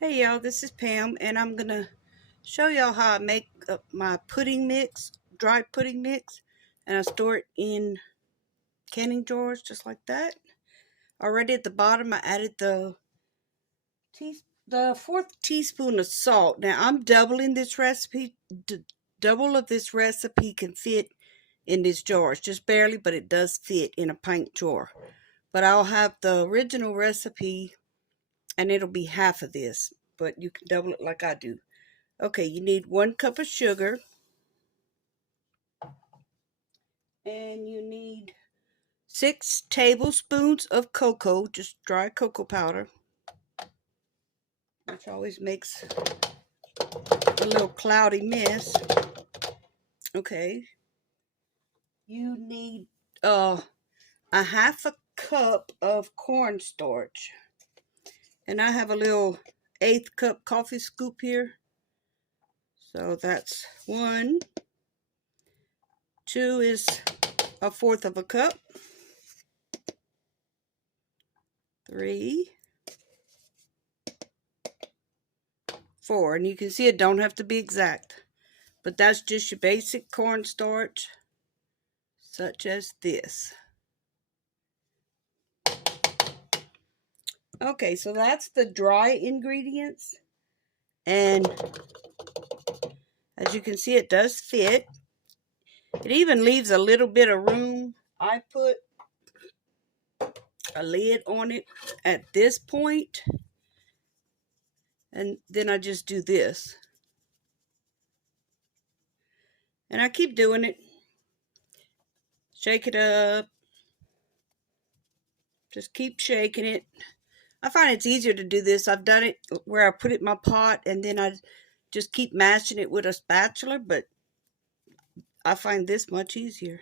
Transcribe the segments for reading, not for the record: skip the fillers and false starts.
Hey y'all, this is Pam, and I'm gonna show y'all how I make my pudding mix, dry pudding mix, and I store it in canning drawers just like that. Already at the bottom, I added the fourth teaspoon of salt. Now I'm doubling this recipe. Double of this recipe can fit in these jars, just barely, but it does fit in a pint jar. But I'll have the original recipe, and it'll be half of this, but you can double it like I do. Okay, you need 1 cup of sugar, and you need 6 tablespoons of cocoa, just dry cocoa powder, which always makes a little cloudy mess. Okay, you need a half a cup of cornstarch, and I have a little 1/8 cup coffee scoop here. So that's 1. 2 is 1/4 of a cup. 3, 4, and you can see it don't have to be exact, but that's just your basic cornstarch, such as this. Okay, so that's the dry ingredients, and as you can see, it does fit. It even leaves a little bit of room. I put a lid on it at this point, and then I just do this, and I keep doing it. Shake it up, just keep shaking it. I find it's easier to do this. I've done it where I put it in my pot and then I just keep mashing it with a spatula, but I find this much easier.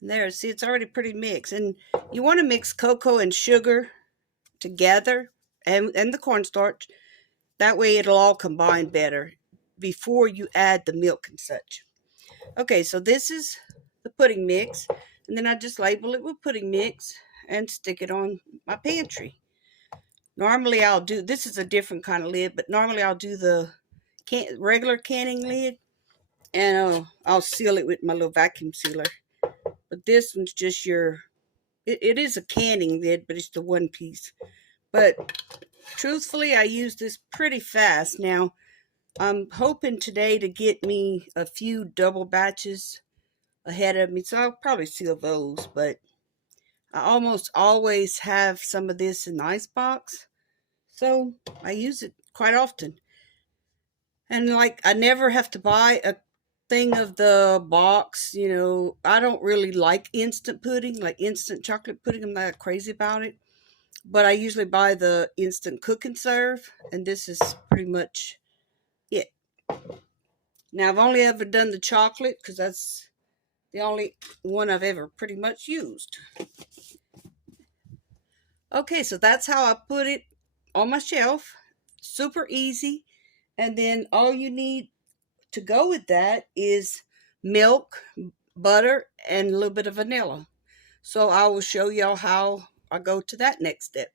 And there, see, it's already pretty mixed. And you want to mix cocoa and sugar together, and the cornstarch. That way it'll all combine better before you add the milk and such. Okay, so this is the pudding mix. And then I just label it with pudding mix and stick it on my pantry. Normally I'll do, this is a different kind of lid, but normally I'll do the regular canning lid, and I'll seal it with my little vacuum sealer. But this one's just it is a canning lid, but it's the 1 piece. But truthfully, I use this pretty fast. Now, I'm hoping today to get me a few double batches ahead of me, so I'll probably seal those, but I almost always have some of this in the icebox. So I use it quite often. And like, I never have to buy a thing of the box. I don't really like instant pudding, like instant chocolate pudding. I'm not crazy about it. But I usually buy the instant cook and serve. And this is pretty much it. Now, I've only ever done the chocolate because that's the only one I've ever pretty much used. Okay, so that's how I put it on my shelf. Super easy. And then all you need to go with that is milk, butter, and a little bit of vanilla. So I will show y'all how I go to that next step.